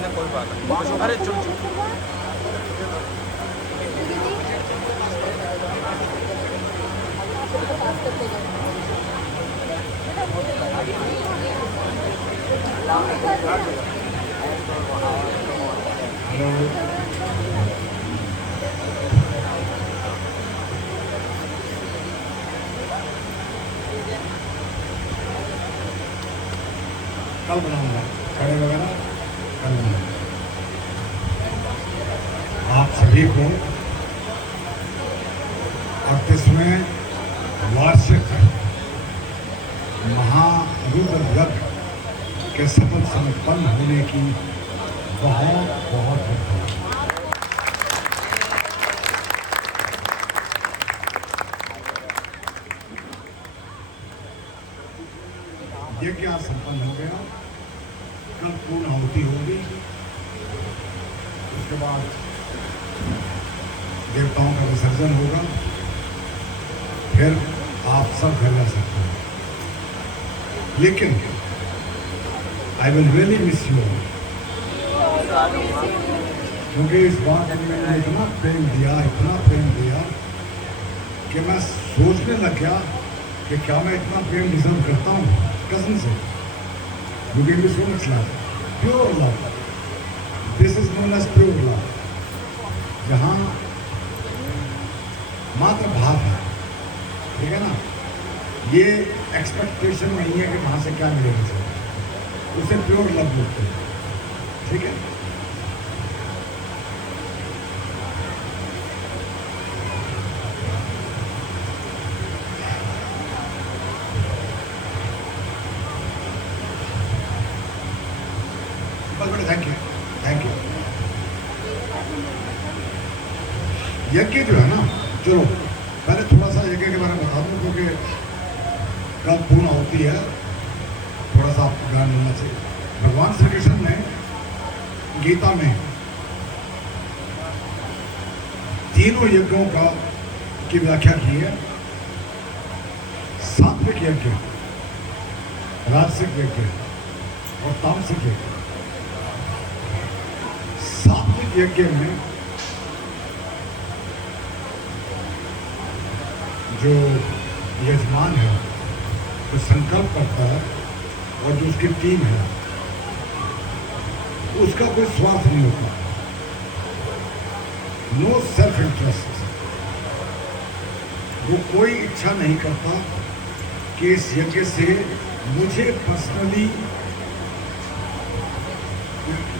ना कोई बात नहीं। अरे चलो चलो। कल बनाऊंगा कड़े वगैरह कल बनाऊंगा। आप सभी को 38वें वार्षिक महारुद्र यज्ञ के सफल संपन्न होने की बहुत बहुत बधाई। यज्ञ आज संपन्न हो गया, कल पूर्ण आहुति होगी, उसके बाद देवताओं का विसर्जन होगा, फिर आप सब घर जा सकते हैं। लेकिन I will really miss you, क्योंकि इस बात में मैंने इतना प्रेम दिया कि मैं सोचने लग गया कि क्या मैं इतना प्रेम डिजर्व करता हूँ कज़न से। You gave me so much love, pure love. This is known as pure love. जहाँ मात्र भाव है, ठीक है ना, ये एक्सपेक्टेशन नहीं है कि वहाँ से क्या मिलेगा, उसे प्योर लव बोलते हैं, ठीक है। Thank you. यज्ञ जो है ना, चलो पहले थोड़ा सा यज्ञ के बारे में बता दूं, क्योंकि कल पूर्ण होती है, थोड़ा सा आपको ज्ञान मिलना चाहिए। भगवान श्री कृष्ण ने गीता में तीनों यज्ञों की व्याख्या की है। सात्विक यज्ञ, राजसिक यज्ञ और तामसिक यज्ञ। सात्विक यज्ञ में जो यजमान है जो संकल्प करता है और जो उसकी टीम है उसका कोई स्वार्थ नहीं होता, नो सेल्फ इंटरेस्ट। वो कोई इच्छा नहीं करता कि इस यज्ञ से मुझे पर्सनली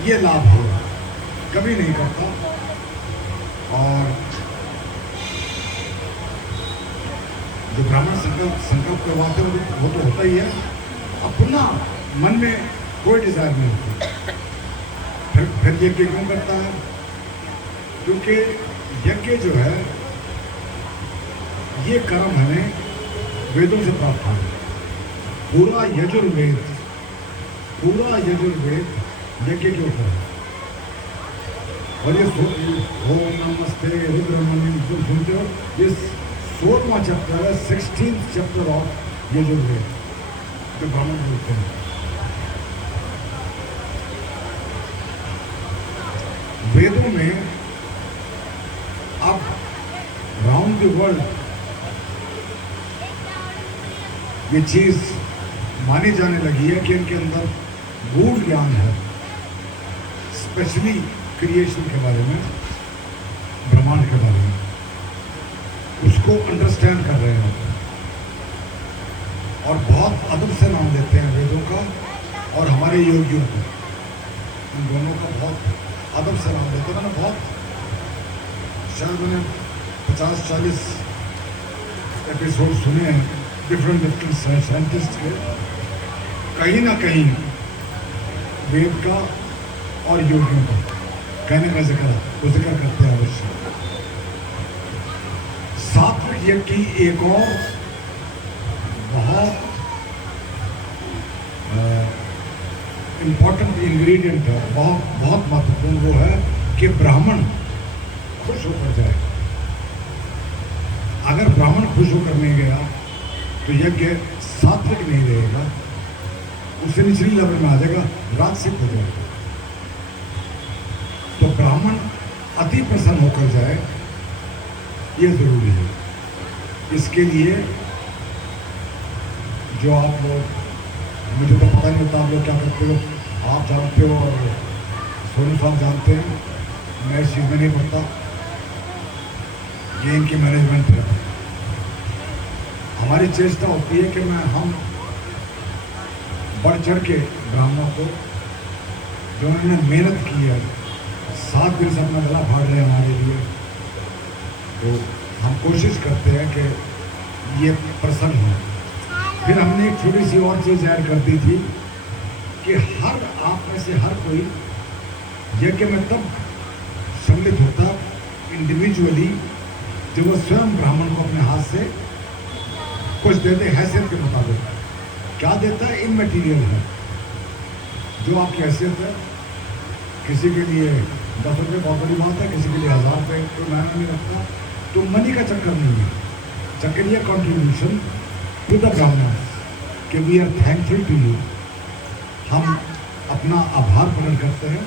ये लाभ होगा, कभी नहीं करता। और जो ब्राह्मण संकल्प करवाते हैं वो तो होता ही है, अपना मन में कोई डिजायर नहीं होती। फिर यज्ञ क्यों करता है? क्योंकि यज्ञ जो है ये कर्म हमें वेदों से प्राप्त है। पूरा यजुर्वेद यज्ञ के ऊपर है। और ये ओम नमस्ते रुद्रमणि जो सुनते हो, ये 16वां चैप्टर है, 16th चैप्टर ऑफ यजुर्वेद, जो ब्राह्मण बोलते हैं। वेदों में अब राउंड द वर्ल्ड ये चीज मानी जाने लगी है कि इनके अंदर गूढ़ ज्ञान है, स्पेशली क्रिएशन के बारे में, ब्रह्मांड के बारे में, उसको अंडरस्टैंड कर रहे हैं और बहुत अदब से नाम देते हैं वेदों का और हमारे योगियों को। इन दोनों का बहुत अदब से नाम देते हैं। मैंने शायद मैंने 50-40 एपिसोड सुने हैं डिफरेंट साइंटिस्ट के। कहीं ना कहीं वेद का और योगियों का कहने का जिक्र करते हैं अवश्य। सात्विक यज्ञ की एक और बहुत इम्पोर्टेंट इंग्रेडिएंट है, बहुत महत्वपूर्ण, वो है कि ब्राह्मण खुश होकर जाए। अगर ब्राह्मण खुश होकर नहीं गया तो यज्ञ सात्विक नहीं रहेगा, उससे निचली लेवल में आ जाएगा, राजसिक हो जाएगा। ब्राह्मण अति प्रसन्न होकर जाए, ये जरूरी है। इसके लिए जो आप लोग, मुझे तो पता नहीं होता आप लोग क्या करते हो, आप जानते हो और सोनू साहब जानते हैं, मैं इस चीज़ में नहीं पढ़ता, ये इनकी मैनेजमेंट है। हमारी चेष्टा होती है कि हम बढ़ चढ़ के ब्राह्मणों को, जो उन्होंने मेहनत की है, 7 दिन से अपना गला फाड़ रहे हैं हमारे लिए, तो हम कोशिश करते हैं कि ये प्रसन्न हो। फिर हमने एक छोटी सी और चीज़ ऐड कर दी थी कि हर आप में से हर कोई यज्ञ में तब सम्मिलित होता इंडिविजुअली जब वो स्वयं ब्राह्मण को अपने हाथ से कुछ देते, हैसियत के मुताबिक। क्या देता है? इमैटीरियल है, जो आपकी हैसियत है। किसी के लिए 10 रुपये बहुत बड़ी बात है, किसी के लिए 1000 रुपये कोई मायने नहीं रखता। तो मनी का चक्कर नहीं है, चक्कर ये कंट्रीब्यूशन टू द ब्राह्मण कि we are thankful to you. हम अपना आभार प्रकट करते हैं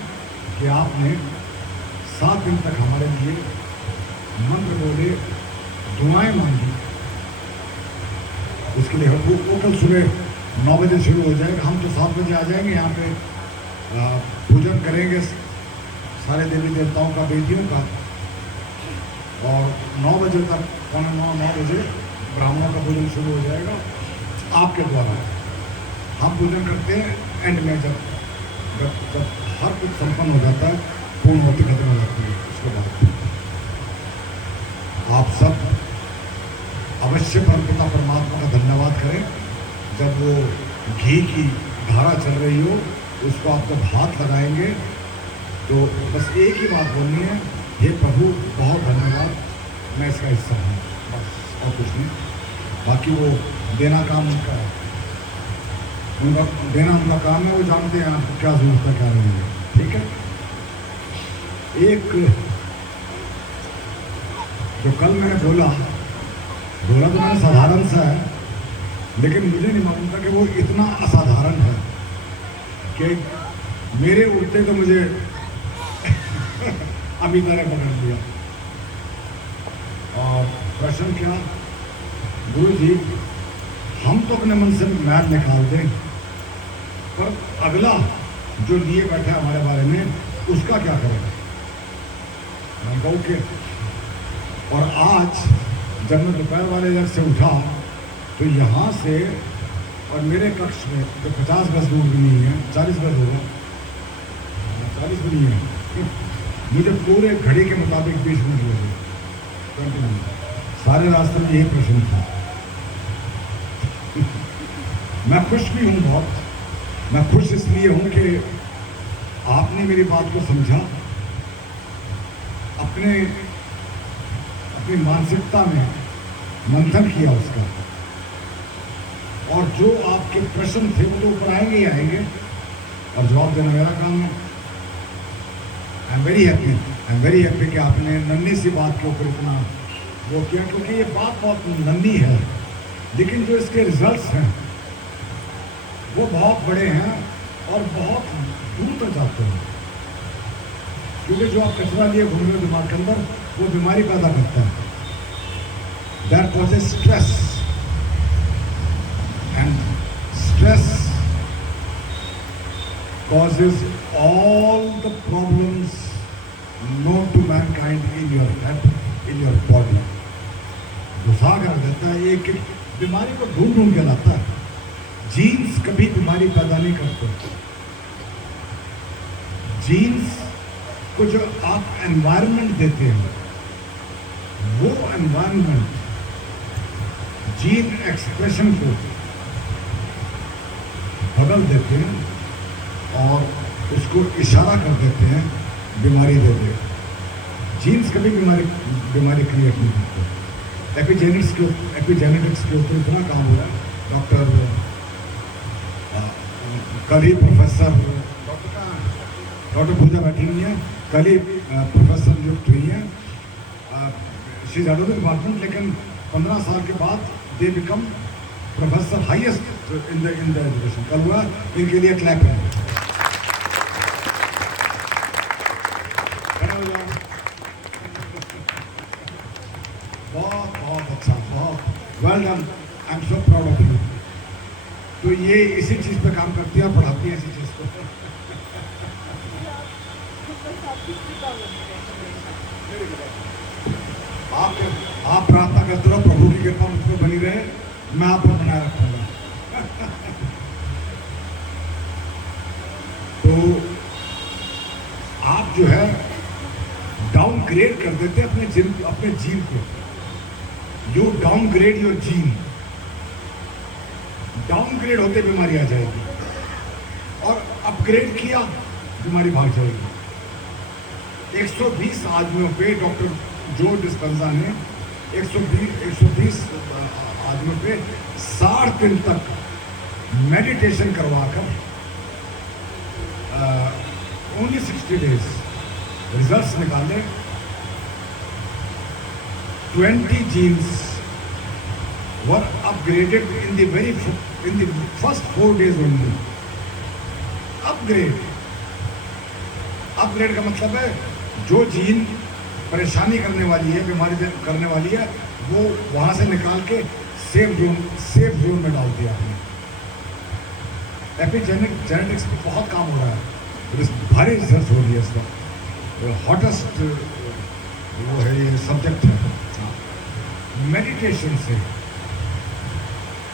कि आपने 7 दिन तक हमारे लिए मंत्र बोले, दुआएं मांगी। उसके लिए वो कल सुबह 9 बजे शुरू हो जाएगा। हम तो 7 बजे आ जाएंगे यहाँ पे, पूजन करेंगे सारे देवी देवताओं का, बेटियों का, और 9 बजे तक, 9 बजे ब्राह्मणों का पूजन शुरू हो जाएगा आपके द्वारा। हम पूजन करते हैं एंड में, जब हर कुछ संपन्न हो जाता है, पूर्ण होती खत्म हो जाती है, उसके बाद आप सब अवश्य परमपिता परमात्मा का धन्यवाद करें। जब वो घी की धारा चल रही हो, उसको आप जब हाथ लगाएंगे तो बस एक ही बात बोलनी है, हे प्रभु बहुत धन्यवाद, मैं इसका हिस्सा हूँ, बस, और कुछ नहीं। बाकी वो देना काम उनका है, उनका देना उनका काम है, वो जानते हैं आपको क्या जरूरत है, क्या नहीं है। ठीक है। एक जो कल मैंने बोला तो मैंने साधारण सा है, लेकिन मुझे नहीं मालूम था कि वो इतना असाधारण है कि मेरे उठते तो मुझे अभी तरह पकड़ लिया। और प्रश्न क्या? गुरु जी, हम तो अपने मन से मैल निकाल दें, पर अगला जो लिए बैठा है हमारे बारे में, उसका क्या करें? मैं कहूँ कि, और आज जब मैं दोपहर वाले जब से उठा तो यहाँ से और मेरे कक्ष में जो 50 गज दूर भी नहीं है, 40 गज होगा, 40 भी नहीं है, मुझे पूरे घड़ी के मुताबिक 20 मिनट लगे, 20 मिनट। सारे रास्ते में यही प्रश्न था। मैं खुश भी हूँ बहुत। मैं खुश इसलिए हूँ कि आपने मेरी बात को समझा, अपनी मानसिकता में मंथन किया उसका, और जो आपके प्रश्न थे वो तो ऊपर आएंगे ही आएंगे, और जवाब देना मेरा काम है। आई एम वेरी हैप्पी कि आपने नन्ही सी बात के ऊपर इतना वो किया, क्योंकि ये बात बहुत नन्ही है, लेकिन जो इसके रिजल्ट्स हैं वो बहुत बड़े हैं और बहुत दूर तक जाते हैं। क्योंकि जो आप कचरा लिए घूम रहे हो दिमाग के अंदर, वो बीमारी पैदा करता है। That causes stress, and stress causes all the problems known to mankind in your head, in your body. घुसा कर देता है, एक बीमारी को ढूंढ के लाता है। जीन्स कभी बीमारी पैदा नहीं करते। जीन्स को जो आप एनवायरनमेंट देते हैं, वो एनवायरनमेंट जीन एक्सप्रेशन को बदल देते हैं और उसको इशारा कर देते हैं, बीमारी देते हैं। जीन्स कभी बीमारी क्रिएट नहीं करते। एपिजेनेटिक्स के ऊपर इतना काम हुआ है। कल ही प्रोफेसर डॉक्टर पूजा बैठी हुई है, कल ही प्रोफेसर नियुक्त हुई है, she is out of the department, लेकिन 15 साल के बाद they become professor highest in the education. कल हुआ, इनके लिए क्लैप है। Well done, I am so proud of you. तो ये इसी चीज पे काम करती है और पढ़ाती है इसी चीज को। आप प्रार्थना करते रहो, प्रभु की कृपा मुझ पर बनी रहे, मैं आप पर बनाए रखूंगा। तो आप जो है डाउनग्रेड कर देते अपने जीन को। You downgrade your gene, downgrade होते बीमारी आ जाएगी, और अपग्रेड किया बीमारी भाग जाएगी। 120 आदमियों पे डॉक्टर जो डिस्पेंसा ने 120 आदमियों पे 60 दिन तक मेडिटेशन करवाकर ओनली 60 डेज रिजल्ट्स निकाले। 20 genes were upgraded in the first 4 days only. Upgrade का मतलब है जो जीन परेशानी करने वाली है, बीमारी करने वाली है, वो वहां से निकाल के सेफ जोन में डाल दिया आपने। जेनेटिक्स पे बहुत काम हो रहा है, भारी रिसर्च हो रही है इसका, हॉटेस्ट वो है, ये सब्जेक्ट है मेडिटेशन से।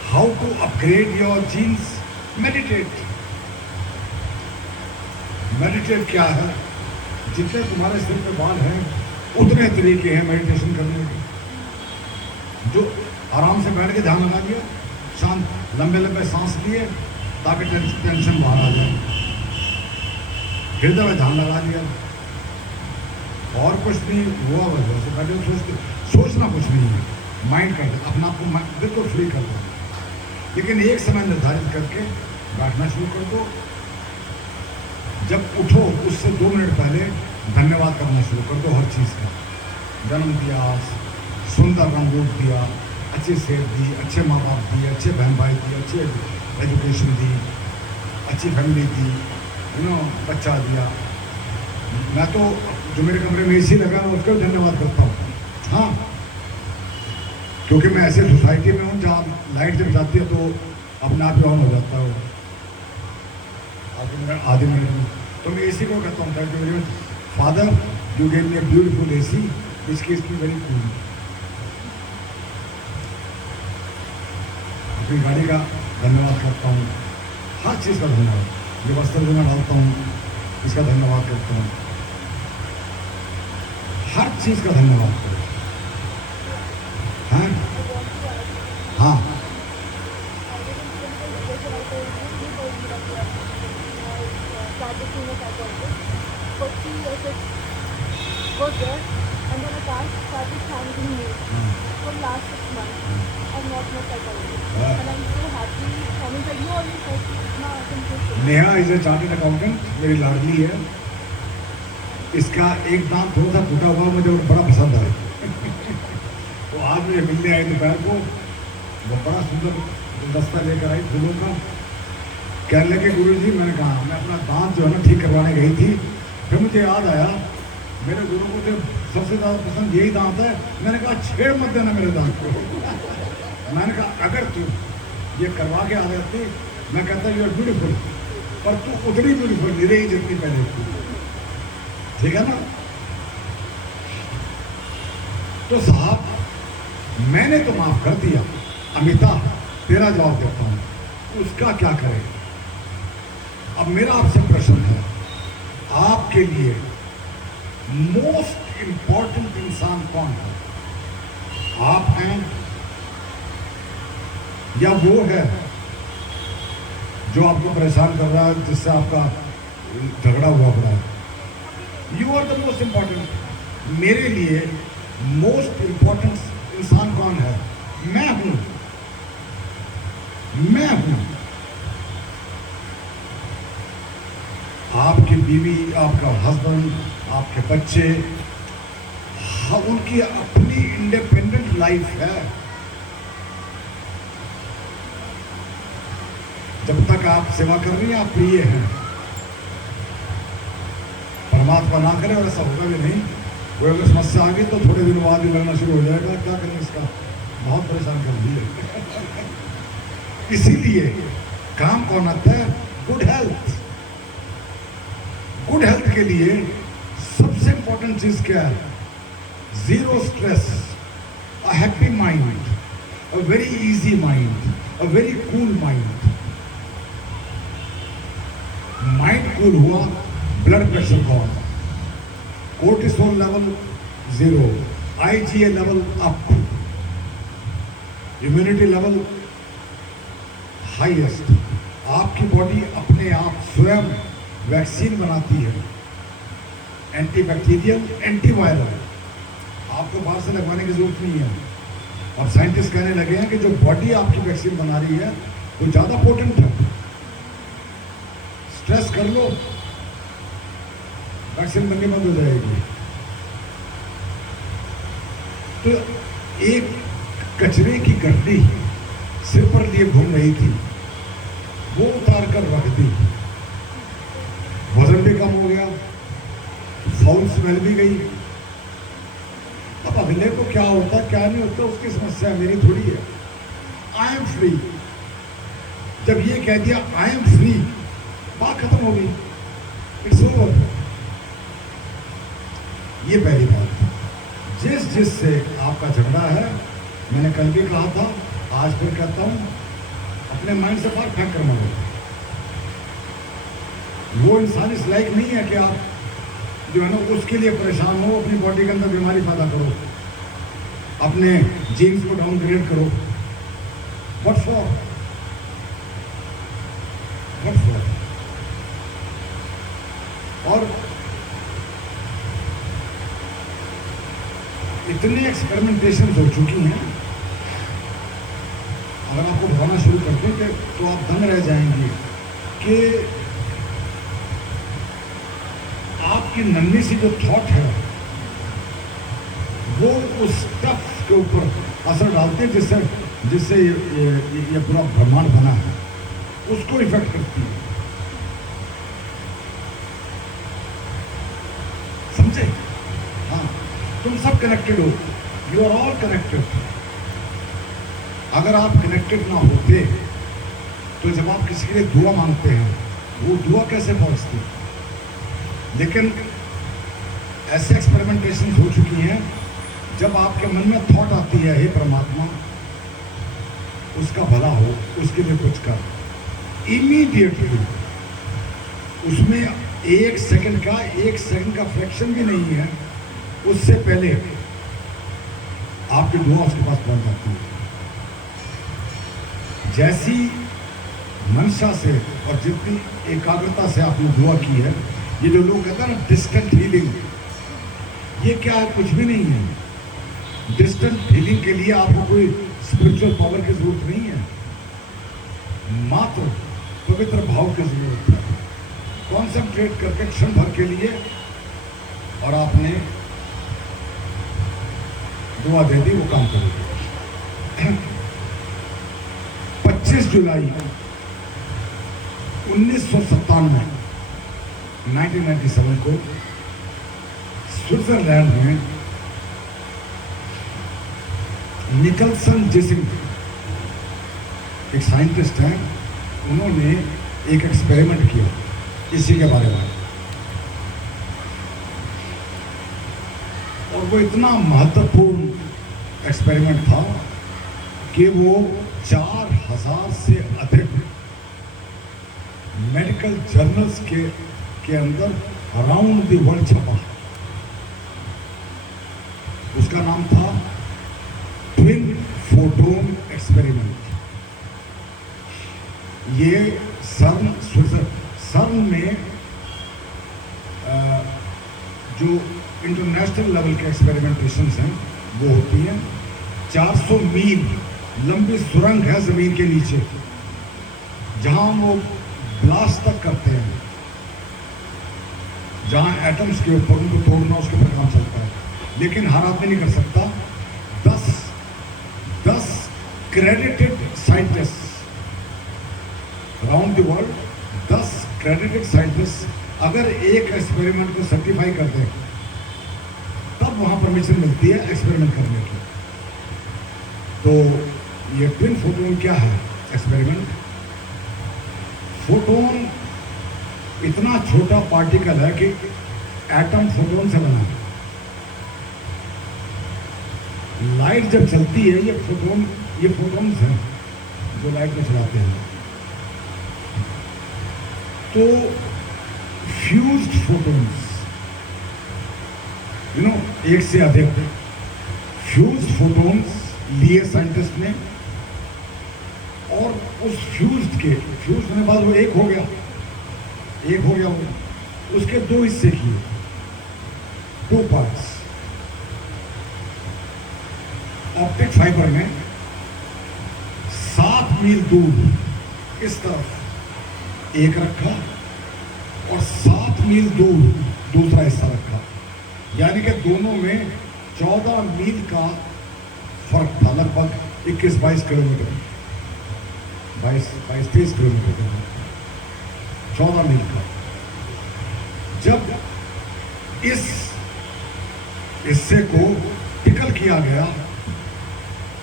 How to upgrade your genes? Meditate. Meditate क्या है? जितने तुम्हारे सिर पे बाल हैं उतने तरीके हैं मेडिटेशन करने के। जो आराम से बैठ के ध्यान लगा दिया, शांत लंबे लंबे सांस लिए ताकि टेंशन बाहर आ जाए, हृदय में ध्यान लगा दिया, और कुछ नहीं हुआ, वैसे बैठे सोचना कुछ नहीं है, माइंड कर दे, अपना आपको बिल्कुल फ्री कर दो। लेकिन एक समय निर्धारित करके बैठना शुरू कर दो। जब उठो उससे 2 मिनट पहले धन्यवाद करना शुरू कर दो हर चीज़ का। जन्म दिया, सुंदर रंगूट दिया, अच्छी सेहत दी, अच्छे माँ बाप दिए, अच्छे बहन भाई दिए, अच्छे एजुकेशन दी, अच्छी फैमिली दी, बच्चा दिया। मैं तो जो मेरे कमरे में एसी लगा है उसका भी धन्यवाद करता हूँ। हाँ, क्योंकि मैं ऐसे सोसाइटी में हूँ जहाँ लाइट जब जाती है तो अपने आप ही ऑन हो जाता है आधे मिनट में। तो मैं एसी को कहता हूँ thank you very much father, you gave me a beautiful AC which keeps me very cool. अपनी गाड़ी का धन्यवाद करता हूँ, हर चीज़ का धन्यवाद। ये वस्त्र जो मैं डालता हूँ इसका धन्यवाद करता हूँ, हर चीज़ का धन्यवाद करो। हाँ हाँ, was there, and then a guy started thanking me for the last 6 months of not my psychologist. And I'm so happy. And he's like, you always like, now I can do it. Neha is a chartered accountant, मेरी लाडली है। इसका एक दांत थोड़ा सा टूटा हुआ मुझे बड़ा पसंद आया। वो आज मुझे मिलने आई दोपहर को, वो बड़ा सुंदर गुलदस्ता लेकर आई फूलों का। कहने लगे गुरुजी, मैंने कहा मैं अपना दांत जो है ना ठीक करवाने गई थी, फिर मुझे याद आया मेरे गुरु को तो सबसे ज़्यादा पसंद यही दांत है। मैंने कहा छेड़ मत देना मेरे दांत को। मैंने कहा अगर तू ये करवा के आ जाती, मैं कहता यू आर ब्यूटीफुल, पर तू उतनी ब्यूटीफुल नहीं रही जितनी पहले थी। ठीक है ना? तो साहब, मैंने तो माफ कर दिया, अमिता तेरा जवाब देता हूं, उसका क्या करे। अब मेरा आपसे प्रश्न है, आपके लिए मोस्ट इंपॉर्टेंट इंसान कौन है? आप हैं या वो है जो आपको परेशान कर रहा है, जिससे आपका झगड़ा हुआ पड़ा है? You are the most important. मेरे लिए मोस्ट इंपॉर्टेंट इंसान कौन है? मैं हूं, मैं हूं। आपकी बीवी, आपका हस्बैंड, आपके बच्चे, हाँ, उनकी अपनी इंडिपेंडेंट लाइफ है। जब तक आप सेवा कर रही हैं, आप प्रिय हैं। परमात्मा ना करे और ऐसा होगा भी नहीं। कोई अगर समस्या आ गई तो थोड़े दिन बाद ही लगना शुरू हो जाएगा, क्या करें इसका। बहुत परेशान कर दिए। इसीलिए काम कौन आता है? Good health. गुड हेल्थ के लिए सबसे इंपॉर्टेंट चीज क्या है? Zero stress, a happy mind, a very easy mind, a very cool mind. Mind cool हुआ, ब्लड प्रेशर कम, cortisol level 0, IgA level up, immunity level highest. आपकी बॉडी अपने आप स्वयं वैक्सीन बनाती है, एंटीबैक्टीरियल, एंटीवायरल। आपको बाहर से लगवाने की जरूरत नहीं है। अब साइंटिस्ट कहने लगे हैं कि जो बॉडी आपकी वैक्सीन बना रही है वो ज्यादा पोटेंट है। स्ट्रेस कर लो, वैक्सीन बननी बंद हो जाएगी। तो एक कचरे की गड्डी सिर पर लिए घूम रही थी, वो उतार कर रख दी, वजन भी कम हो गया, फाउल स्मेल भी गई। अब अगले को क्या होता क्या नहीं होता उसकी समस्या मेरी थोड़ी है। आई एम फ्री, जब ये कह दिया आई एम फ्री, बात खत्म हो गई, इट्स ओवर। ये पहली बात। जिससे आपका झगड़ा है, मैंने कल भी कहा था, आज फिर कहता हूं, अपने माइंड से बाहर फेंक कर मारो। वो इंसान इस लायक नहीं है कि आप जो है ना उसके लिए परेशान हो, अपनी बॉडी के अंदर बीमारी पैदा करो, अपने जीन्स को डाउनग्रेड करो। What for? और इतने एक्सपेरिमेंटेशन हो चुकी हैं, अगर आपको बताना शुरू करते हैं तो आप दंग रह जाएंगे कि आपकी नन्ही सी जो थॉट है वो उस स्टफ के ऊपर असर डालते हैं जिससे ये पूरा ब्रह्मांड बना है, उसको इफेक्ट करती है। समझे? हाँ, तुम सब कनेक्टेड हो, यू आर ऑल कनेक्टेड। अगर आप कनेक्टेड ना होते तो जब आप किसी के लिए दुआ मांगते हैं, वो दुआ कैसे पहुंचती? लेकिन ऐसे एक्सपेरिमेंटेशन हो चुकी हैं, जब आपके मन में थॉट आती है हे परमात्मा उसका भला हो, उसके लिए कुछ कर, इमीडिएटली उसमें एक सेकंड का फ्रैक्शन भी नहीं है, उससे पहले आपकी दुआ उसके पास पहुंच जाती है। जैसी मंशा से और जितनी एकाग्रता से आपने दुआ की है, ये जो लोग कहते हैं ना डिस्टेंट हीलिंग, ये क्या है? कुछ भी नहीं है। डिस्टेंट हीलिंग के लिए आपको कोई स्पिरिचुअल पावर की जरूरत नहीं है, मात्र पवित्र भाव की जरूरत है। कॉन्सेंट्रेट करके क्षण भर के लिए और आपने दुआ दे दी, वो काम करेगी। 25 जुलाई 1997 को स्विट्जरलैंड में निकलसन जेसिंग एक साइंटिस्ट हैं, उन्होंने एक एक्सपेरिमेंट किया इसी के बारे में, और वो इतना महत्वपूर्ण एक्सपेरिमेंट था कि वो 4000 से अधिक मेडिकल जर्नल्स के अंदर अराउंड द वर्ल्ड छपा। उसका नाम था ट्विन फोटोन एक्सपेरिमेंट। ये सर्न में जो इंटरनेशनल लेवल के एक्सपेरिमेंटेशंस हैं वो होती हैं। 400 मील लंबी सुरंग है जमीन के नीचे, जहां वो ब्लास्ट तक करते हैं, जहां एटम्स के ऊपर उनको तोड़ना, उसके ऊपर काम चलता है। लेकिन हर आदमी नहीं कर सकता। 10 credited scientist around the world, 10 credited scientist अगर एक एक्सपेरिमेंट को सर्टिफाई कर दें, तब वहां परमिशन मिलती है एक्सपेरिमेंट करने की। तो तो ये ट्विन फोटोन क्या है एक्सपेरिमेंट? फोटोन इतना छोटा पार्टिकल है कि एटम फोटोन से बना है। लाइट जब चलती है ये फोटोन्स हैं जो लाइट में चलाते हैं। तो फ्यूज्ड फोटोन्स एक से अधिक फ्यूज्ड फोटोन्स लिए साइंटिस्ट ने, और उस फ्यूज होने बाद वो एक हो गया वो, उसके दो हिस्से किए, 2 पार्ट्स। ऑप्टिक फाइबर में 7 मील दूर इस तरफ एक रखा और 7 मील दूर दूसरा हिस्सा रखा, यानी कि दोनों में 14 मील का फर्क था, लगभग 21-22 किलोमीटर, 22-23 किलोमीटर का, 14 मील का। जब इस हिस्से को टिकल किया गया,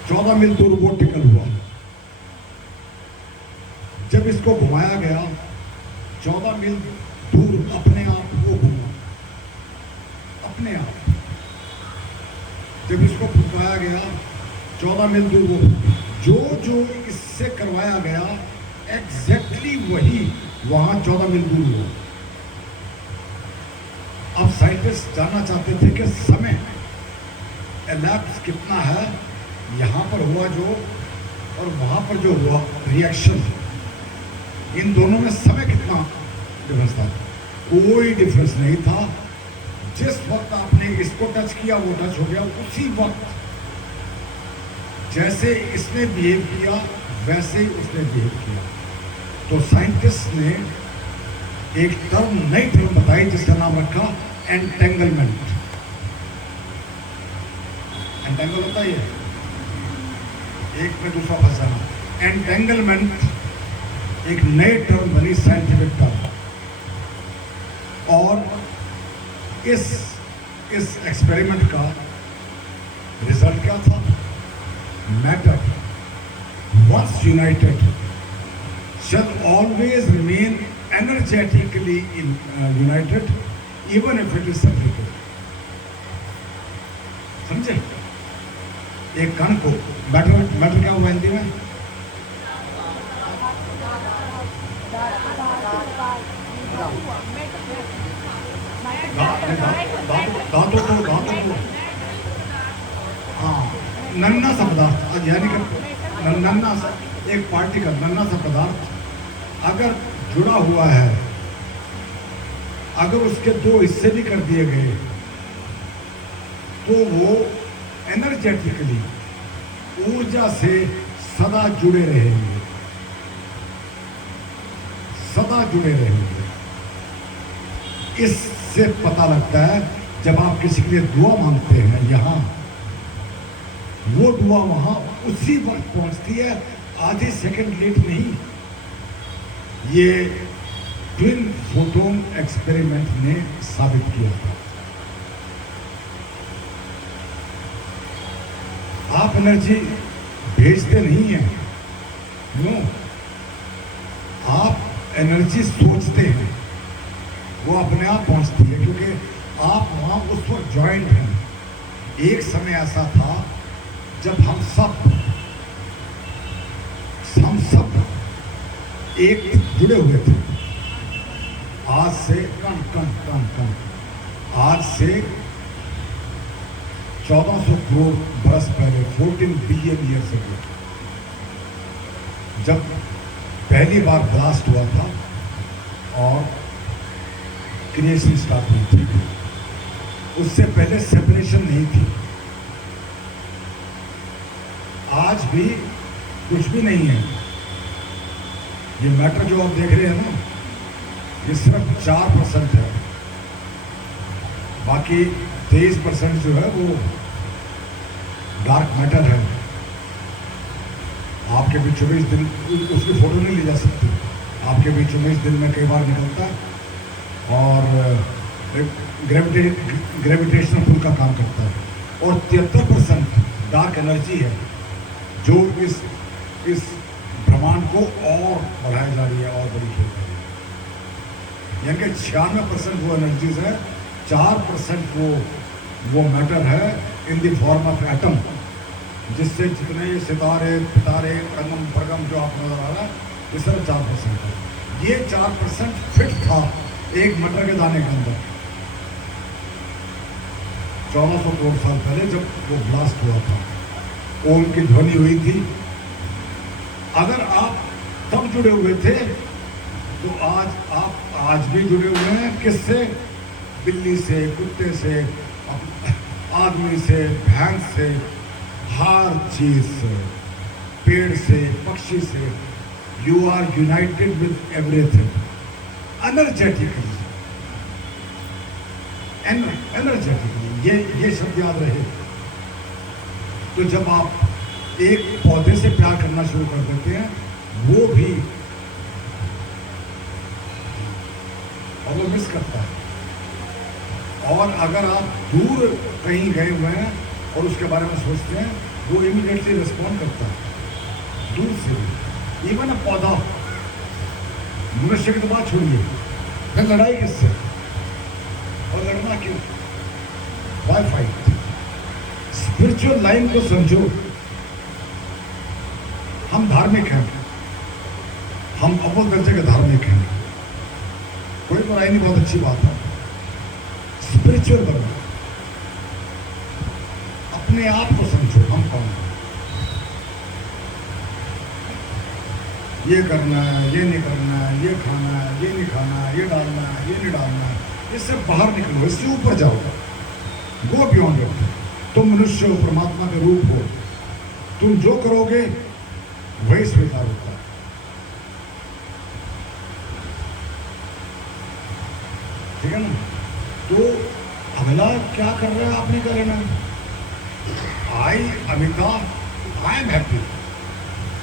14 मील दूर वो टिकल हुआ। जब इसको घुमाया गया 14 मील दूर, अपने आप वो घुमा, अपने आप। जब इसको फुकाया गया 14 मील दूर वो, जो इससे करवाया गया एग्जैक्टली वही वहां 14 मील दूर हुआ। अब साइंटिस्ट जानना चाहते थे कि समय एलैप्स कितना है, यहां पर हुआ जो और वहां पर जो हुआ रिएक्शन, इन दोनों में समय कितना डिफरेंस था? कोई डिफरेंस नहीं था। जिस वक्त आपने इसको टच किया वो टच हो गया, उसी वक्त जैसे इसने बिहेव किया वैसे ही उसने बिहेव किया। तो साइंटिस्ट ने एक नई टर्म बताई जिसका नाम रखा एंटेंगलमेंट। एंटेंगल होता है एक में दूसरा फंसाना। एंटेंगलमेंट एक नई टर्म बनी, साइंटिफिक टर्म। और इस एक्सपेरिमेंट का रिजल्ट क्या था? Matter once united shall always remain energetically united even if it is separated. समझे? एक कण को मैटर क्या हुआ हिंदी में? धातु को हाँ, नन्ना सा पदार्थ, यानी कि नन्ना सा एक पार्टिकल, नन्ना सा पदार्थ अगर जुड़ा हुआ है, अगर उसके 2 हिस्से भी कर दिए गए तो वो एनर्जेटिकली ऊर्जा से सदा जुड़े रहेंगे, सदा जुड़े रहेंगे। इससे पता लगता है जब आप किसी के लिए दुआ मांगते हैं, यहां वो दुआ वहां उसी वक्त पहुंचती है, आधे सेकंड लेट नहीं। ये ट्विन फोटोन एक्सपेरिमेंट ने साबित किया था। आप एनर्जी भेजते नहीं हैं, क्यों? आप एनर्जी सोचते हैं, वो अपने आप पहुंचती है, क्योंकि आप वहां उस वक्त ज्वाइंट हैं। एक समय ऐसा था जब हम सब एक जुड़े हुए थे। आज से आज से 1400 करोड़ बरस पहले, 14 बिलियन ईयर्स अगो, जब पहली बार ब्लास्ट हुआ था और क्रिएशन स्टार्ट हुई थी, उससे पहले सेपरेशन नहीं थी। आज भी कुछ भी नहीं है। ये मैटर जो आप देख रहे हैं ना, ये सिर्फ 4% है, बाकी 23% जो है वो डार्क मैटर है। आपके भी 24 दिन उसकी फोटो नहीं ली जा सकती। आपके भी 24 दिन में कई बार निकलता है और ग्रेविटेशनल पुल का काम करता है। और 73% डार्क एनर्जी है जो इस ब्रह्मांड को और बढ़ाई जा रही है और बड़ी की जा रही है। यानी कि 96% वो एनर्जीज है, 4% वो मैटर है in the form of atom, जिससे जितने ये सितारे पितारे रंगम परगम जो आप नजर आ रहा है, ये सिर्फ 4% है। ये 4% फिट था एक मटर के दाने के अंदर 1400 करोड़ साल पहले जब वो ब्लास्ट हुआ था, ओम की ध्वनि हुई थी। अगर आप तब जुड़े हुए थे तो आज भी जुड़े हुए हैं। किससे? बिल्ली से, कुत्ते से, आदमी से, भैंस से, हर चीज से, पेड़ से, पक्षी से। You are united with everything energetically. Energetically ये शब्द याद रहे। तो जब आप एक पौधे से प्यार करना शुरू कर देते हैं, वो भी और वो मिस करता है। और अगर आप दूर कहीं गए हुए हैं और उसके बारे में सोचते हैं, वो इमीडिएटली रिस्पॉन्ड करता है दूर से भी। इवन अ पौधा, मनुष्य की तो बात छोड़िए, फिर लड़ाई किससे और लड़ना क्यों? Y fight? स्पिरिचुअल लाइन को समझो। हम धार्मिक हैं, हम अव्वल दर्जे के धार्मिक हैं, कोई बुराई नहीं, बहुत अच्छी बात है। स्पिरिचुअल बनना, अपने आप को समझो, हम कौन हैं। ये करना है, ये नहीं करना है, ये खाना है, ये नहीं खाना है, ये डालना है, ये नहीं डालना है, इससे बाहर निकलो, इससे ऊपर जाओ, गो बियॉन्ड इट। तुम मनुष्य हो, परमात्मा के रूप हो, तुम जो करोगे वही स्वीकार होता है। ठीक है ना? तो अगला क्या कर रहा है आपने क्या लेना है? अमिताभ आई एम हैप्पी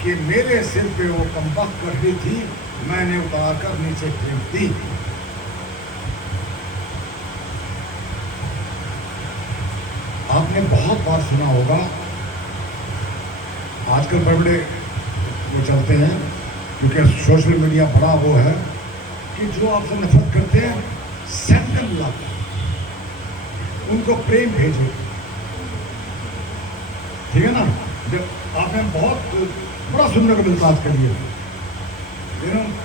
कि मेरे सिर पे वो कमबख्त कर रही थी, मैंने उतार कर नीचे फेंक दी। आपने बहुत बार सुना होगा, आजकल बड़े वो चलते हैं, क्योंकि सोशल मीडिया बड़ा वो है कि जो आपसे नफरत करते हैं, सेंड देम लव, उनको प्रेम भेजो। ठीक है ना? जब आपने बहुत बड़ा सुनने को मिलता आज के लिए,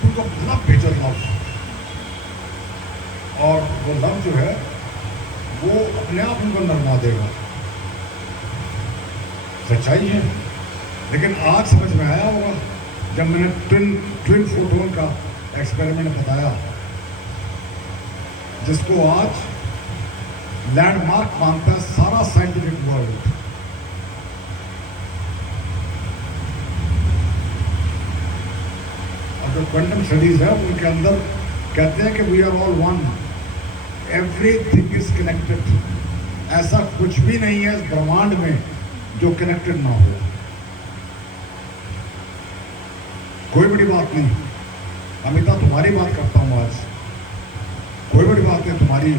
उनको लव भेजो, लव। और वो लव जो है वो अपने आप उनको नरमा देगा। सच्चाई है। लेकिन आज समझ में आया होगा जब मैंने ट्विन फोटोन का एक्सपेरिमेंट बताया, जिसको आज लैंडमार्क मानता है सारा साइंटिफिक वर्ल्ड। जो क्वांटम स्टडीज है उनके अंदर कहते हैं कि we are all one, everything is connected. ऐसा कुछ भी नहीं है इस ब्रह्मांड में जो कनेक्टेड ना हो। कोई बड़ी बात नहीं। अमिता, तुम्हारी बात करता हूं आज, कोई बड़ी बात नहीं।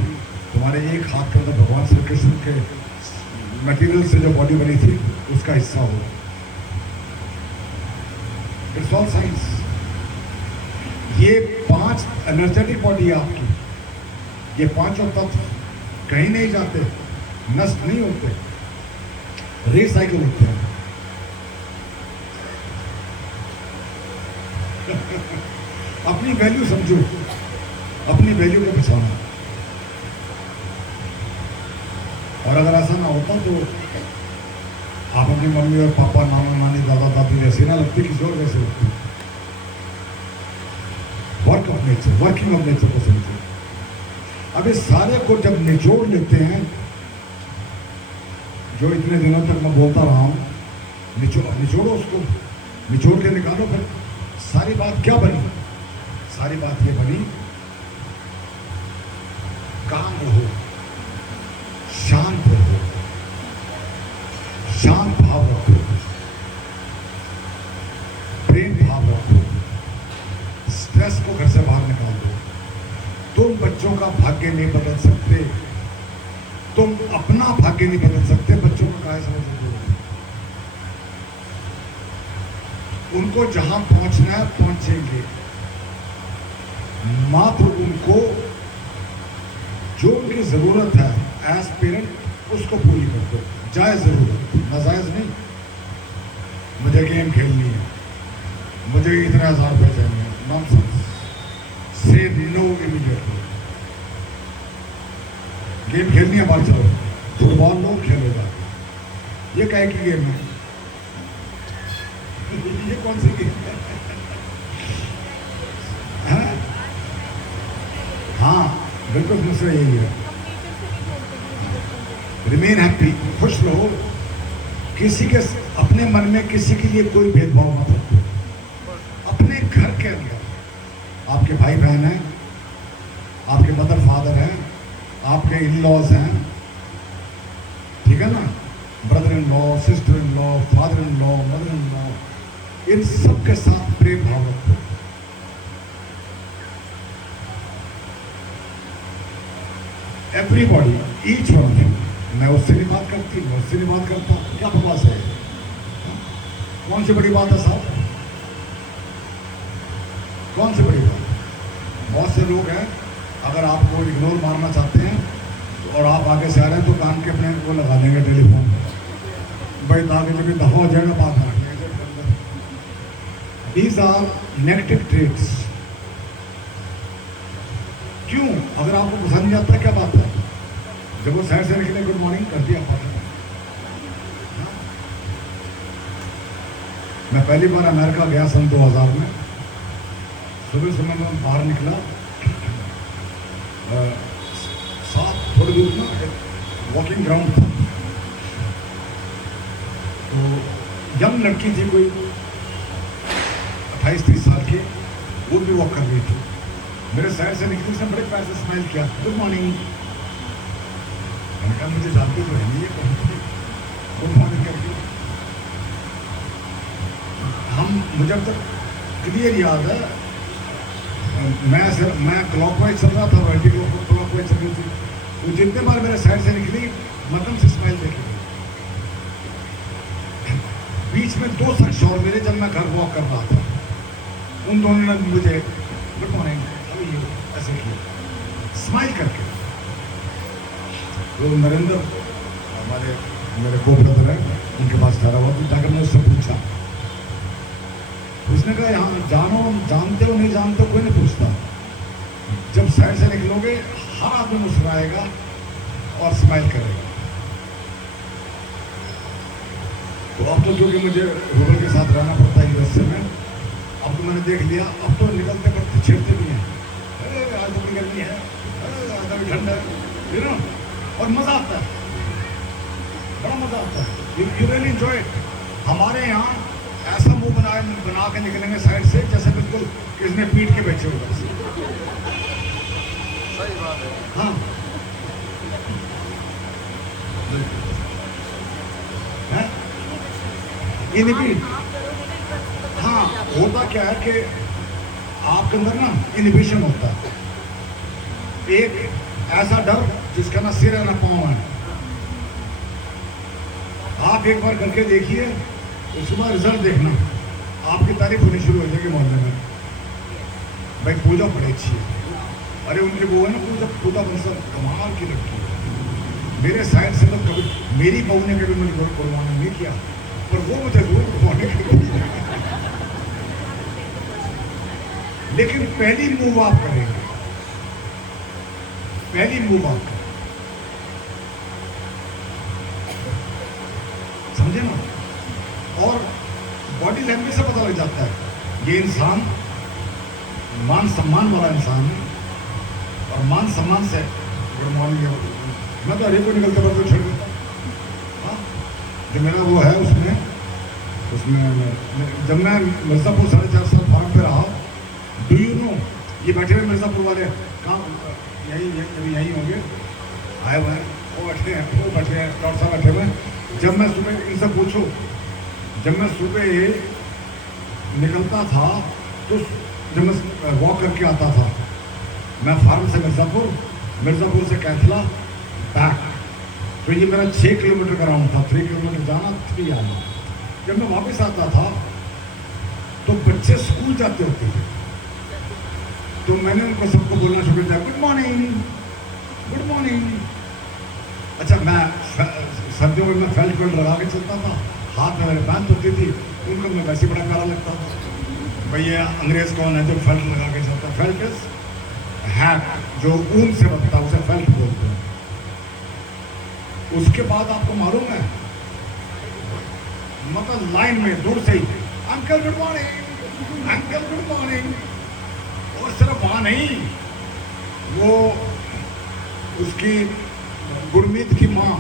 तुम्हारे एक हाथ के अंदर भगवान श्री कृष्ण के मटेरियल से जो बॉडी बनी थी उसका हिस्सा हो। It's all science. ये 5 एनर्जेटिक बॉडी है आपकी, ये 5 तत्व कहीं नहीं जाते, नष्ट नहीं होते, रिसाइकिल होते हैं। अपनी वैल्यू समझो, अपनी वैल्यू को बचाना। और अगर ऐसा ना होता तो आप अपनी मम्मी और पापा, नाना नानी, दादा दादी वैसे ना लगती, किसी और वैसे लगती। Work of nature, working of nature को समझो। अब इस सारे को जब निचोड़ लेते हैं, जो इतने दिनों तक मैं बोलता रहा हूं, निचोड़ो उसको, निचोड़ के निकालो। फिर सारी बात क्या बनी? सारी बात ये बनी, काम रहो, शांत रहो, शांत भाव रखो, प्रेम भाव रखो, स्ट्रेस को घर से बाहर निकाल दो। तुम बच्चों का भाग्य नहीं बदल सकते, तुम अपना भाग्य नहीं बदल सकते, बच्चों को काहे समझ लो। उनको जहां पहुंचना है पहुंचेंगे, मात्र उनको जो उनकी जरूरत है एज पेरेंट उसको पूरी कर दो। जायज जरूरत, नाजायज नहीं। मुझे गेम खेलनी है, मुझे इतने 1000 रुपये चाहिए, नॉनसेंस। से नो इमीडिएटली। गेम खेलनी है, बाहर चलो, फुटबॉल लो, खेलेगा। ये काय की गेम है? ये कौन सी गेम है? हाँ बिल्कुल दूसरा यही है। रिमेन हैप्पी, खुश रहो। किसी के अपने मन में किसी के लिए कोई भेदभाव मत रखो। अपने घर के अंदर आपके भाई बहन हैं, आपके मदर फादर हैं, आपके इन लॉज हैं, ठीक है ना, brother in law, sister in law, father in law, mother in law, इन सब के साथ प्रेम भाव रखो। Everybody, each one of you. मैं उससे नहीं बात करती, मैं उससे नहीं बात करता, क्या बकवास है? कौन सी बड़ी बात है साहब? कौन सी बड़ी बात? बहुत से लोग हैं, अगर आपको इग्नोर मारना चाहते हैं तो, और आप आगे से आ रहे हैं तो कान के अपने वो लगा देंगे टेलीफोन, भाई ताकि जब दफा हो जाएगा बात आ। These are negative traits. क्यों? अगर आपको पसंद नहीं आता क्या बात है? जब वो शहर से निकले गुड मॉर्निंग कर दिया पास। मैं पहली बार अमेरिका गया सन 2000 में। सुबह सुबह मैं बाहर निकला, साथ थोड़ी दूर ना एक वॉकिंग ग्राउंड था, तो यंग लड़की थी, कोई 28-30 साल की, वो भी वॉक कर रही थी। मेरे शहर से निकली, उसने बड़े प्यार से स्माइल किया, गुड मॉर्निंग। मैंने कहा मुझे जानते तो है नहीं है, गुड मॉर्निंग करके। मुझे अब तक क्लियर याद है, मैं क्लॉकवाइज चल रहा था, एंटी क्लॉकवाइज चल रही थी, वो जितने बार मेरे साइड से निकली मतलब से स्माइल देखी। बीच में 2 शख्स और मेरे, जब मैं घर वॉक कर रहा था, उन दोनों ने मुझे गुड मॉर्निंग ऐसे किया स्माइल करके। तो नरेंद्र मेरे को ब्रदर है, उनके पास ठहरा हुआ, तो जाकर मैं उससे पूछा, उसने कहा यहाँ जानो, जानते हो नहीं जानते हो कोई नहीं पूछता, जब साइड से निकलोगे हर आदमी मुस्कुराएगा और स्माइल करेगा। तो अब तो क्योंकि मुझे रूबल के साथ रहना पड़ता है यूएसए में, अब तो मैंने देख लिया, अब तो निकलते करते छेड़ते भी हैं, अरे आज तो गर्मी है, अरे आज अभी ठंड है, यू नो, और मज़ा आता है, बड़ा मज़ा आता है। You really enjoy it. हमारे यहाँ ऐसा मुंह बना के निकलेंगे साइड से जैसे बिल्कुल किसने पीट के बैठे होगा। सही बात है। हाँ इनहिबिट। हाँ, होता क्या है कि आपके अंदर ना इनहिबिशन होता है, एक ऐसा डर जिसका ना सिर है ना पाँव है। आप एक बार करके देखिए, उसके बाद रिजल्ट देखना, आपकी तारीफ होनी शुरू हो जाएगी मोहल्ले में, भाई पूजा बड़ी अच्छी है। अरे उनकी वो है ना पूजा बंसल, कमाल की लड़की है। मेरे साइड से तो कभी मेरी बहू ने कभी मुझे कुर्बान नहीं किया, पर वो मुझे जरूर कुर्बानी कर दी। लेकिन पहली मूव आप करेंगे, पहली मूव आप करेंगे, समझे ना? और बॉडी लैंग्वेज से पता लग जाता है ये इंसान मान सम्मान वाला इंसान है, और मान सम्मान से गुड मॉर्निंग। मैं तो हरे को निकलते वक्त छोड़ देता हूँ। जो मेरा वो है उसमें जब मैं मिर्ज़ापुर 4.5 साल फार्म पे रहा, डू यू नो, ये बैठे हुए मिर्ज़ापुर वाले कहाँ, यहीं होंगे, आए हुए हैं, वो बैठे हैं, वो बैठे हैं, डॉक्टर साहब बैठे हुए हैं। जब मैं सुबह इनसे पूछूं, जब मैं सुबह निकलता था तो जब मैं वॉक करके आता था, मैं फार्म से मिर्ज़ापुर से कैथला बैक, तो ये मेरा 6 किलोमीटर का राउंड था, 3 किलोमीटर जाना 3 आना। जब मैं वापस आता था तो बच्चे स्कूल जाते होते थे, तो मैंने उनको सबको बोलना शुरू किया, गुड मॉर्निंग गुड मॉर्निंग। अच्छा, मैं सर्दियों में मैं फेल्ट वेल्ट लगा के चलता था, हाथ में मेरे पैंट होती थी, उनको मैं वैसे बड़ा प्यारा लगता था। भैया अंग्रेज कौन है जो फेल्ट लगा के चलता? फेल्ट इज हैट, जो ऊन से बनता है उसे फेल्ट बोलते हैं। उसके बाद आपको मालूम है, मतलब लाइन में दूर से ही uncle good morning, uncle good morning. और सिर्फ वहां नहीं, वो उसकी गुरमीत की माँ,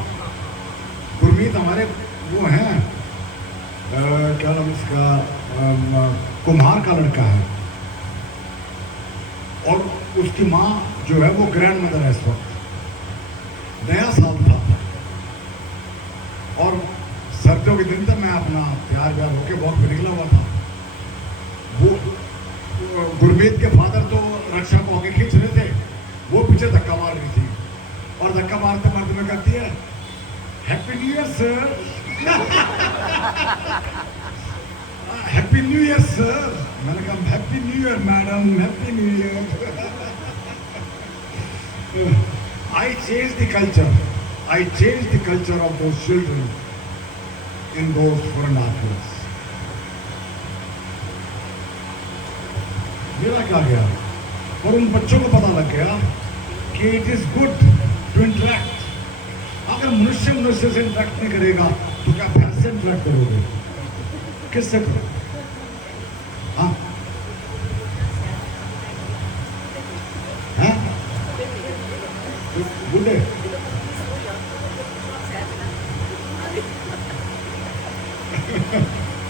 गुरमीत हमारे वो हैं, क्या नाम इसका, कुम्हार का लड़का है, और उसकी माँ जो है वो ग्रैंड मदर है। इस वक्त नया साल था और सर्दियों के दिन तक मैं अपना प्यार व्यार होके वॉक पे निकला हुआ था। वो गुरमीत के फादर तो रक्षा को आगे खींच रहे थे, वो पीछे धक्का मार रही थी, और धक्का मारते मारते में कहती है, happy new year sir, happy new year sir. मैंने कहा happy new year madam, happy new year. I changed the culture. I changed the culture of those children in those 4.5 years. मेरा क्या गया, और उन बच्चों को पता लग गया कि it is good to interact. अगर मनुष्य मनुष्य से इंटरेक्ट नहीं करेगा तो क्या भैंस से इंटरेक्ट करोगे? किससे करो? हाँ, बुढ़े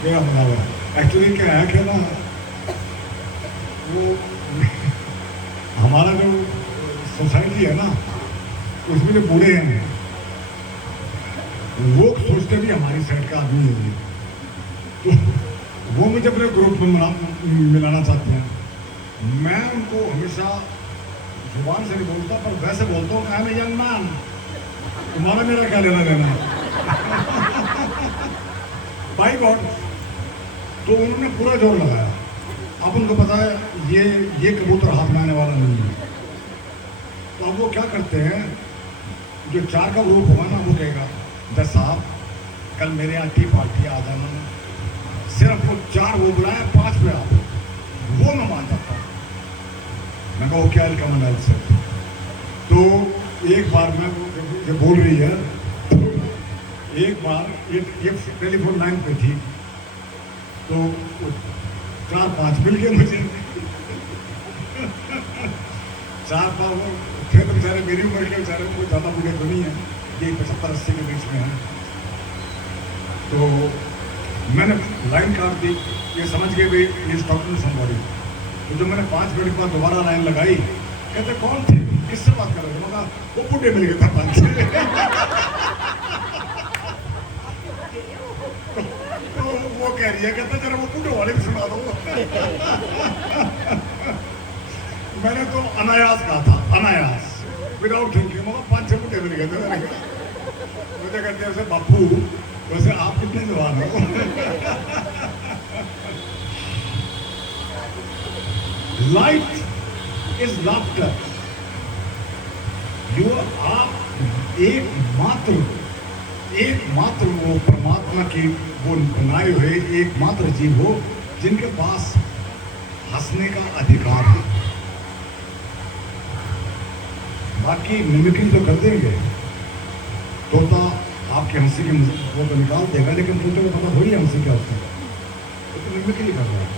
क्या बना हुआ एक्चुअली क्या है कि ना, वो हमारा जो सोसाइटी है ना, उसमें जो बूढ़े हैं वो सोचते भी हमारी साइड का आदमी है, तो वो मुझे अपने ग्रुप में मिलाना चाहते हैं। मैं उनको हमेशा जुबान से नहीं बोलता, पर वैसे बोलता हूँ, I am a young man, तुम्हारा मेरा क्या लेना देना बाय गॉड। तो उन्होंने पूरा जोर लगाया। अब उनको पता है ये कबूतर हाथ में आने वाला नहीं है, तो अब वो क्या करते हैं, जो 4 का ग्रुप होगा ना, वो कहेगा, जज साहब कल मेरे यहाँ टी पार्टी आ जाना, सिर्फ वो 4 वो बुलाया, 5 पे आप, वो मैं मान जाता हूँ। मैं कहा क्या कमल से। तो एक बार मैं ये बोल रही है, एक बार ये टेलीफोन लाइन पे थी, तो 4-5 मिल गए मुझे 4-5 वो थे, तो बेचारे मेरी उम्र के, बेचारे कोई ज़्यादा बूढ़े तो नहीं है, ये 75-80 के बीच में है। तो मैंने लाइन काट दी, ये समझ गए भाई ये डॉक्टर ने संभाली। तो जब मैंने 5 मिनट के बाद दोबारा लाइन लगाई, कहते कौन थे, किससे बात कर रहे थे? मैं वो बूढ़े मिल गए था 5 तो वो कह रही है, कहते जरा वो बूढ़े वाले भी सुना दो मैंने तो अनायास कहा था, अनायास, विदाउट थिंकिंग, मगर 5-6 बूढ़े मिल गए थे। मुझे कहते हैं वैसे बापू, वैसे आप कितने जवान हो लाइट इज लाफ्टर। आप एकमात्र वो परमात्मा की वो बनाए हुए एकमात्र जीव हो जिनके पास हंसने का अधिकार है। बाकी मिमिक्री तो कर देंगे, तोता आपकी हंसी की वो तो निकाल देगा, लेकिन तोते को पता थोड़ी हंसी क्या होती है, तो मिमिक्री कर रहा है।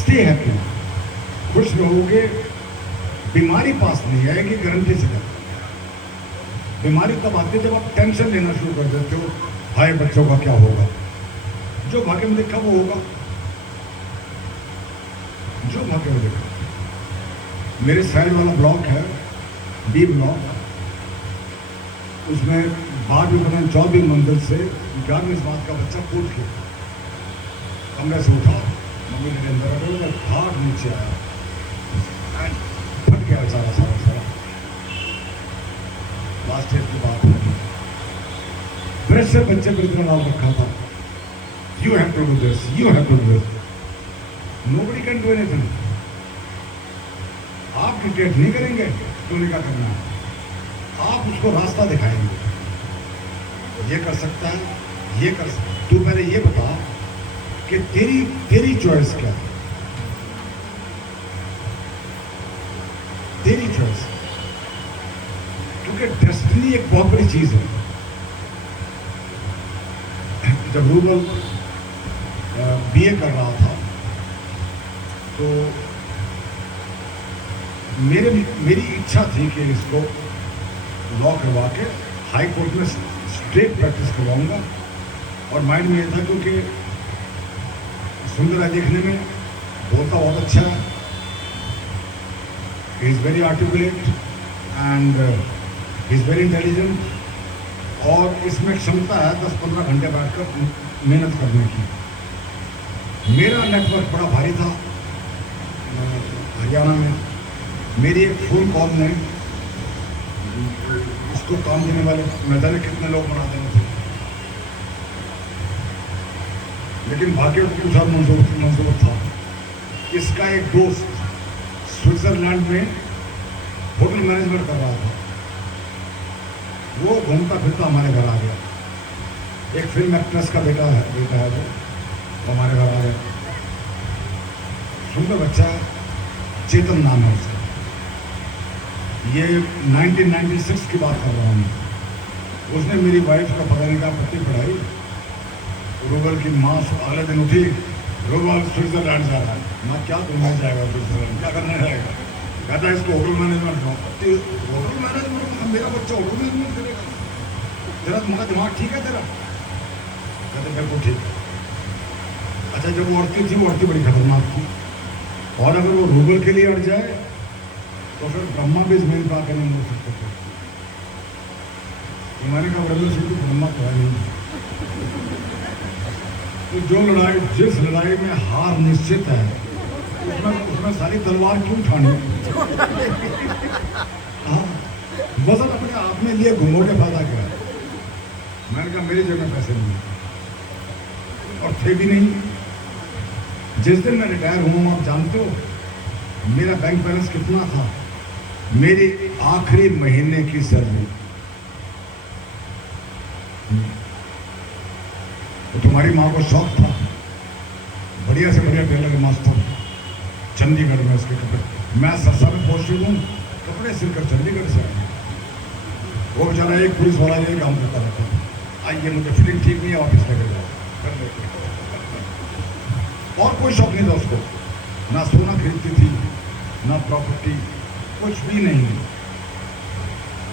स्टे हैप्पी, खुश रहोगे, बीमारी पास नहीं आएगी, गारंटी से कर। बीमारी तब आती है जब आप टेंशन लेना शुरू कर देते हो, हाय बच्चों का क्या होगा। जो भाग्य में देखा वो होगा, जो भाग्य में देखा। मेरे साइड वाला ब्लॉक है, बी ब्लॉक, उसमें बाद में पता 24 मंजिल से 11वीं बात का बच्चा कूद के कमरे से उठा, मम्मी ने अंदर भाग नीचे आया, फट गया सारा लास्ट ईयर की बात है। फिर से बच्चे पर इतना नाम रखा था, You have to do this. You have to do this. Nobody can do anything. आप डिक्टेट नहीं करेंगे तो उन्हें क्या करना है, आप उसको रास्ता दिखाएंगे, ये कर सकता है, ये कर सकता है। तू पहले ये बता कि तेरी चॉइस क्या है, तेरी चॉइस। क्योंकि डेस्टिनी एक बहुत बड़ी चीज है। जब रूबल बीए कर रहा था तो मेरी इच्छा थी कि इसको लॉ करवा के हाई कोर्ट में स्ट्रेट प्रैक्टिस करवाऊंगा, और माइंड में ये था क्योंकि सुंदर है देखने में, बोलता बहुत अच्छा है, he is very articulate and he is very intelligent, और इसमें क्षमता है 10-15 घंटे बैठकर मेहनत करने की। मेरा नेटवर्क बड़ा भारी था हरियाणा में। मेरी एक फ़ोन कॉल ने उसको काम देने वाले न जाने कितने लोग बना देने थे, लेकिन भाग्य को कुछ और मंजूर था। इसका एक दोस्त स्विट्जरलैंड में होटल मैनेजमेंट कर रहा था, वो घूमता फिरता हमारे घर आ गया। एक फिल्म एक्ट्रेस का बेटा है वो हमारे घर आ गया। सुंदर बच्चा है, चेतन नाम है उसका। ये 1996 की बात कर रहा हूँ। उसने मेरी वाइफ का पता नहीं कहा पत्ती पढ़ाई, रूबल की माँ अगले दिन उठी, रूबल स्विट्जरलैंड जा रहा है। मैं क्या घूमने जाएगा स्विट्जरलैंड, क्या करने जाएगा? कहता है इसको होटल मैनेजमेंट हो। होटल मैनेजमेंट, मेरा बच्चा होटल मैनेजमेंट करेगा? तेरा तुम्हारा दिमाग ठीक है तेरा? कहते बिल्कुल ठीक है। अच्छा, जब वो अड़ती थी, वो अड़ती बड़ी खतरनाक थी, और अगर वो रूबल के लिए अड़ जाए तो फिर ब्रह्मा भी जमीन पर आकर नहीं बोल सकते थे। मैंने कहा ब्रदर सिंह तो ब्रह्मा तो है नहीं। तो जो लड़ाई, जिस लड़ाई में हार निश्चित है, उसमें सारी तलवार क्यों उठानी? हाँ, वजन अपने आप में लिए घुमोटे फायदा क्या है? मैंने कहा मेरी जगह पैसे नहीं, और थे भी नहीं। जिस दिन मैं रिटायर हुआ, आप जानते हो मेरा बैंक बैलेंस कितना था? मेरी आखिरी महीने की सैलरी। तो तुम्हारी माँ को शौक था, बढ़िया से बढ़िया टेलर के मास्टर चंडीगढ़ में उसके कपड़े, मैं सरसा में पोस्टेड हूँ, कपड़े सिलकर चंडीगढ़ से आए। वो बेचारा एक पुलिस वाला यही काम करता रहता, आइए मुझे फिटिंग ठीक नहीं है, ऑफिस लेकर जाओ, कर लेते। और कोई शौक नहीं था उसको, ना सोना खरीदती थी, ना प्रॉपर्टी, कुछ भी नहीं,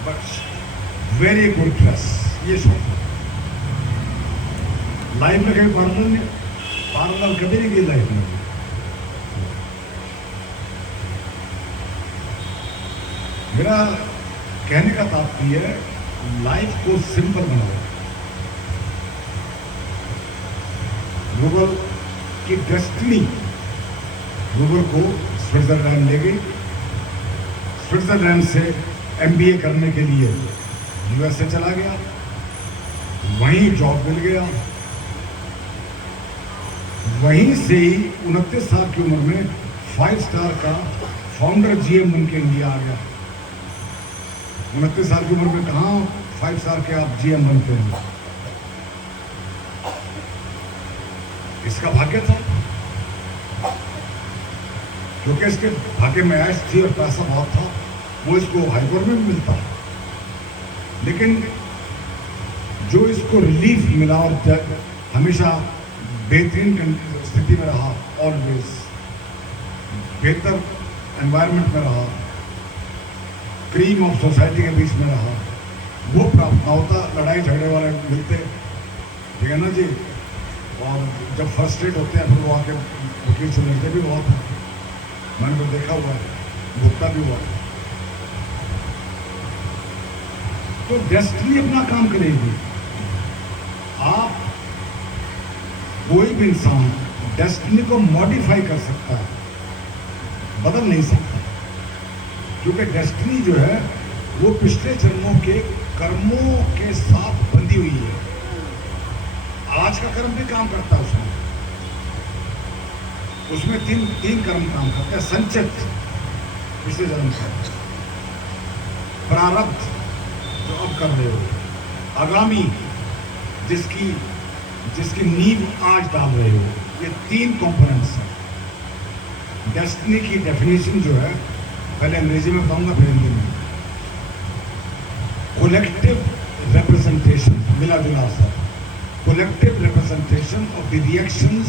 बट वेरी गुड ड्रेस, ये शौक था। लाइफ में कभी पार्लर कभी नहीं गई लाइफ में। मेरा कहने का तात्पर्य लाइफ को सिंपल बनाओ। रूबल की डेस्टिनी रूबल को स्विट्जरलैंड ले गई। स्विट्जरलैंड से MBA करने के लिए USA चला गया, वहीं जॉब मिल गया। वहीं से ही 29 साल की उम्र में 5 स्टार का फाउंडर GM बन के इंडिया आ गया। 29 साल की उम्र में कहाँ 5 स्टार के आप GM बनते हैं? इसका भाग्य था, क्योंकि इसके भाग्य में ऐश थी और पैसा बहुत था, वो इसको हाईकोर्ट में भी मिलता। लेकिन जो इसको रिलीफ मिला और हमेशा बेहतरीन स्थिति में रहा, ऑलवेज बेहतर एनवायरनमेंट में रहा, क्रीम ऑफ सोसाइटी के बीच में रहा, वो प्राप्त ना होता। लड़ाई झगड़े वाले मिलते, ठीक है ना जी, और जब फर्स्ट एड होते हैं फिर वो आके वकील से मिलते भी बहुत है, मैंने तो देखा हुआ है, भुगता भी हुआ है। तो डेस्टिनी अपना काम करेगी। आप कोई भी इंसान डेस्टिनी को मॉडिफाई कर सकता है, बदल नहीं सकता, क्योंकि डेस्टिनी जो है वो पिछले जन्मों के कर्मों के साथ बंधी हुई है। आज का कर्म भी काम करता है उसमें तीन कर्म काम करते हैं। संचित पिछले जन्म का, प्रारब्ध जो अब कर रहे हो, आगामी जिसकी नींव आज डाल रहे हो। ये 3 कंपोनेंट्स हैं। डेस्टिनी की डेफिनेशन जो है, पहले अंग्रेजी में बताऊंगा फिर हिंदी में। कोलेक्टिव representation, मिला जुला सा, collective representation of the reactions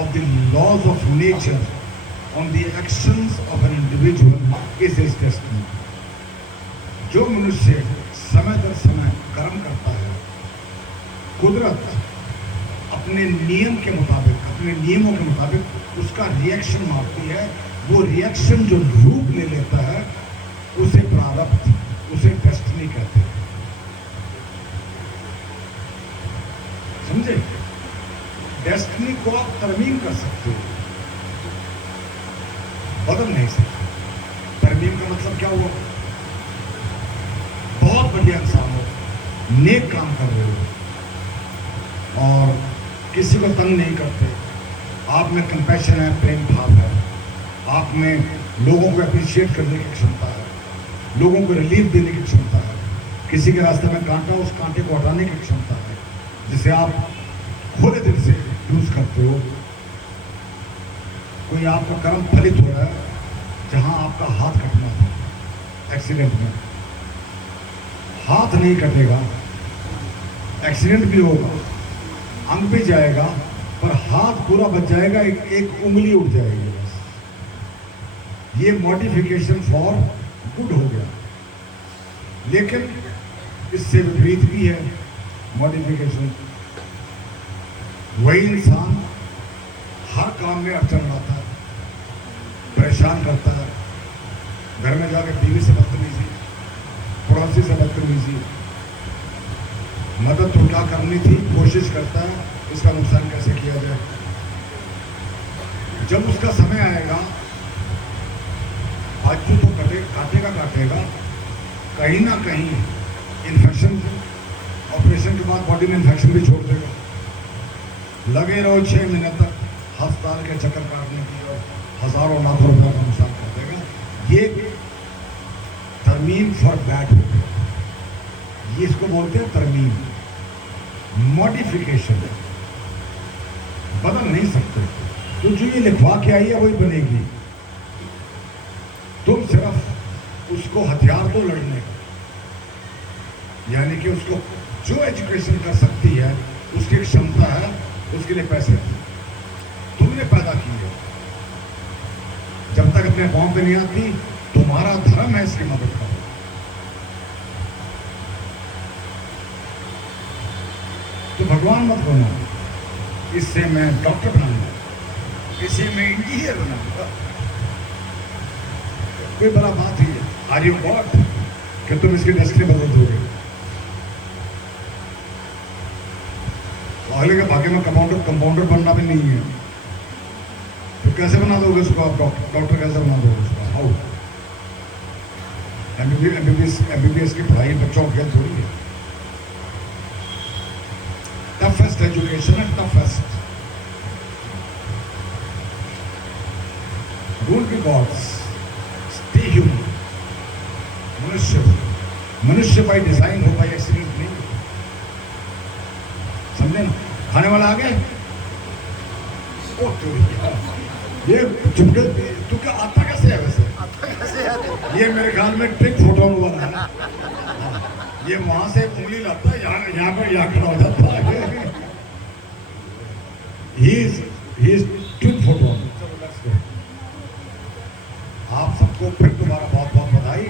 of the laws of nature on the actions of an individual is his destiny. जो मनुष्य समय दर समय कर्म करता है, कुदरत अपने नियम के मुताबिक, अपने नियमों के मुताबिक उसका रिएक्शन मारती है। वो रिएक्शन जो रूप ले लेता है उसे प्रारब्ध, उसे डेस्टिनी कहते हैं। समझे? डेस्टिनी को आप तरमीम कर सकते हो, बदल नहीं सकते। तरमीम का मतलब क्या हुआ? बहुत बढ़िया इंसान हो, नेक काम कर रहे हो और किसी को तंग नहीं करते, आप में कंपैशन है, प्रेम भाव है, आप में लोगों को अप्रिशिएट करने की क्षमता है, लोगों को रिलीफ देने की क्षमता है, किसी के रास्ते में कांटा, उस कांटे को हटाने की क्षमता है, जिसे आप खुले दिल से यूज करते हो। कोई आपका कर्म फलित हो रहा है, जहां आपका हाथ कटना था एक्सीडेंट में, हाथ नहीं कटेगा, एक्सीडेंट भी होगा, अंग भी जाएगा, पर हाथ पूरा बच जाएगा, एक उंगली उठ जाएगी बस। ये मॉडिफिकेशन फॉर गुड हो गया। लेकिन इससे विपरीत भी है मॉडिफिकेशन। वही इंसान हर काम में अड़चन लाता है, परेशान करता है, घर में जाकर बीवी से बदतमीजी, पड़ोसी से बदतमीजी, मदद तो क्या करनी थी, कोशिश करता है इसका नुकसान कैसे किया जाए। जब उसका समय आएगा, बाजू तो काटेगा, कहीं ना कहीं इन्फेक्शन, ऑपरेशन के बाद बॉडी में इन्फेक्शन भी छोड़ देगा। लगे रहो 6 महीने तक अस्पताल के चक्कर काटने की और हजारों लाखों रुपए का नुकसान कर देगा। ये तरमीम फॉर बैड हो गया, ये इसको बोलते हैं तरमीम, मॉडिफिकेशन। बदल नहीं सकते, तो जो ये लिखवा के आई है वही बनेगी। तुम सिर्फ उसको हथियार दो लड़ने का, यानी कि उसको जो एजुकेशन कर सकती है, उसकी क्षमता है, उसके लिए पैसे तुमने पैदा की है। जब तक अपने पांव पे नहीं आती, तुम्हारा धर्म है इसकी मदद करो। तो भगवान मत बनो, इससे मैं डॉक्टर बनाऊंगा, इससे मैं इंजीनियर बनाऊंगा, कोई बड़ा बात ही है। आर यू गॉड कि तुम इसकी डेस्टिनी बदल दोगे? अगले के भाग्य में कंपाउंडर बनना भी नहीं है, तो कैसे बना दोगे उसको आप? डॉक्टर कैसे बना दोगे उसको? हाउ? एमबीबीएस की पढ़ाई बच्चों के थोड़ी है। टफेस्ट एजुकेशन है, toughest. Don't be gods, stay human. मनुष्य बाय डिजाइन हो, बाय एक्सीडेंट नहीं। समझे ना? खाने वाला आ गया, ये चुपके, तू क्या आता कैसे है वैसे? ये मेरे ख्याल में ट्रिक फोटो वाला है। ये वहां से उंगली लाता है, यहाँ पर यहाँ खड़ा हो जाता है। He is trick photo. आप सबको फिर दोबारा बहुत बहुत बधाई।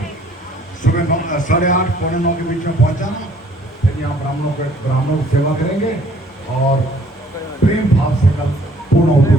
सुबह 8:30 पौने 9 के बीच में पहुंचाना, फिर यहाँ ब्राह्मणों की सेवा करेंगे और प्रेम भाव से कल पूर्ण होते